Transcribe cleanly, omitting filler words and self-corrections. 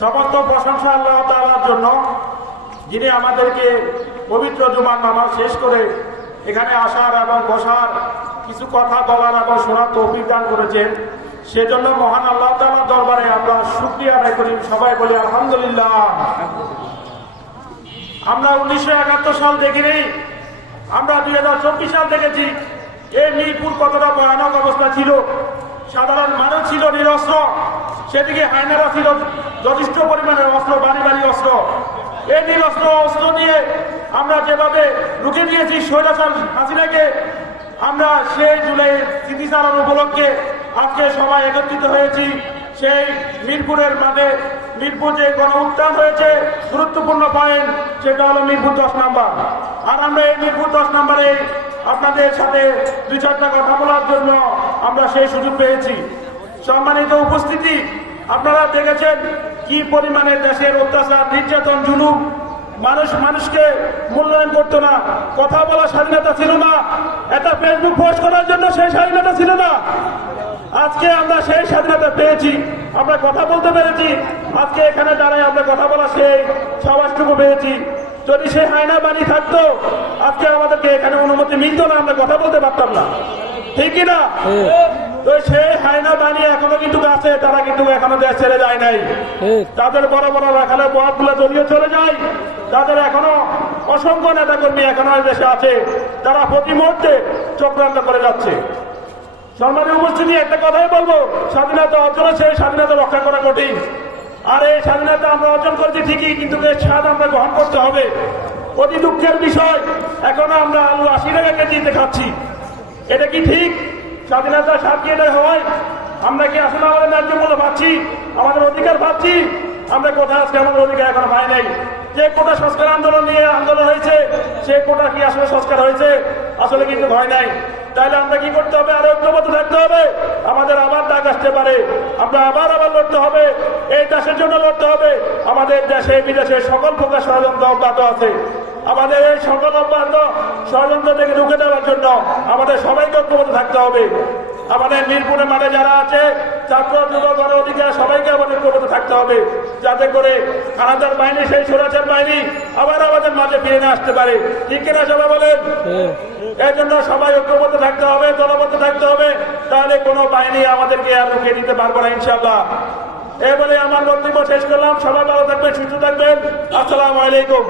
সমস্ত প্রশংসা আল্লাহ তাআলার জন্য, যিনি আমাদেরকে পবিত্র জুমার নামাজ শেষ করে এখানে আসার এবং বসার, কিছু কথা বলার এবং শোনার তৌফিক দান করেছেন। সেজন্য মহান আল্লাহ তাআলার দরবারে আমরা শুকরিয়া আদায় করি। সবাই বলি আলহামদুলিল্লাহ। আমরা 1971 সাল দেখিনি, আমরা 2024 সাল দেখেছি এই মিরপুর কতটা ভয়ানক অবস্থা ছিল। সাধারণ মানুষ ছিল নিরস্ত্র, সেদিকে হায়নারা ছিল যথেষ্ট পরিমাণের অস্ত্র, বাড়ি বাড়ি অস্ত্র। এই নিরস্ত্র অস্ত্র নিয়ে আমরা যেভাবে রুখে দিয়েছি স্বৈরাচার হাসিনাকে, আমরা সেই জুলাই স্মৃতিচারণ উপলক্ষে আজকে সবাই একত্রিত হয়েছি সেই মিরপুরের মাঠে। মিরপুর যে গণ উত্থান হয়েছে, গুরুত্বপূর্ণ পয়েন্ট সেটা হলো মিরপুর 10 নম্বর। আর আমরা এই মিরপুর 10 নম্বরে আপনাদের সাথে 2-4টা কথা বলার জন্য আমরা সেই সুযোগ পেয়েছি। সম্মানিত উপস্থিতি, আপনারা দেখেছেন কি পরিমাণে দেশের অত্যাচার, নির্যাতন, জুলুম। মানুষকে মূল্যায়ন করতো না, কথা বলার স্বাধীনতা ছিল না, একটা ফেসবুক পোস্ট করার জন্য সেই স্বাধীনতা ছিল না। আজকে আমরা সেই স্বাধীনতা পেয়েছি, আমরা কথা বলতে পেরেছি। আজকে এখানে দাঁড়ায় আমরা কথা বলা সেই সাহসটুকু পেয়েছি। যদি সেই হায়না বাণী থাকতো, আজকে আমাদেরকে এখানে অনুমতি মিলতো না, আমরা কথা বলতে পারতাম না, ঠিক কিনা? তো সেই হায়না বাণী এখনো কিন্তু আছে, তারা কিন্তু এখনো দেশ ছেড়ে যায় নাই। তাদের বড় বড় রাখালে বহাগুলো জড়িয়ে চলে যায়। তাদের এখনো অসংখ্য নেতা কর্মী এখনো দেশে আছে, তারা প্রতি মুহূর্তে চক্রান্ত করে যাচ্ছে। সম্মানিত উপস্থিতি, একটা কথাই বলবো, স্বাধীনতা অর্জন, সেই স্বাধীনতা রক্ষা করা কঠিন। আর এই স্বাধীনতা আমরা অর্জন করছি ঠিকই, কিন্তু এর স্বাদ আমরা গ্রহণ করতে হবে। অতি দুঃখের বিষয়, এখনো আমরা আলু 80 টাকা কেজিতে খাচ্ছি। এটা কি ঠিক? স্বাধীনতার স্বাদ কি এটা হয়? আমরা কি আসলে আমাদের ন্যায্য মূল্য পাচ্ছি, আমাদের অধিকার পাচ্ছি? আমরা কোথায় আজকে আমাদের অধিকার এখনো পাই নাই। যে কোটা সংস্কার আন্দোলন নিয়ে আন্দোলন হয়েছে, সেই কোটা কি আসলে সংস্কার হয়েছে? আসলে কিন্তু হয় নাই। তাহলে আমরা কি করতে হবে? আরো ঐক্যবদ্ধ থাকতে হবে। আমাদের আবার ডাক আসতে পারে, আমরা আবার লড়তে হবে। এই দেশের জন্য লড়তে হবে। আমাদের দেশে বিদেশে সকল প্রকার ষড়যন্ত্র অব্যাহত আছে। আমাদের এই সকল অব্যাহত ষড়যন্ত্র থেকে রুখে দেওয়ার জন্য আমাদের সবাইকে ঐক্যবদ্ধ থাকতে হবে। আমাদের মিরপুরের মাঠে যারা আছে, ছাত্র যুব গণ অধিকার, সবাইকে আমাদের ঐক্যবদ্ধ থাকতে হবে, যাতে করে কানাডার বাহিনী, সেই স্বৈরাচার বাহিনী আবার আমাদের মাঝে ফিরে না আসতে পারে, ঠিক কিনা সবাই বলেন? এই জন্য সবাই ঐক্যবদ্ধ থাকতে হবে, দলবদ্ধ থাকতে হবে, তাহলে কোনো বাহিনী আমাদেরকে আর রুখে দিতে পারবো না ইনশাআল্লাহ। এই বলে আমার বক্তব্য শেষ করলাম। সবাই ভালো থাকবেন, সুস্থ থাকবেন। আসসালামু আলাইকুম।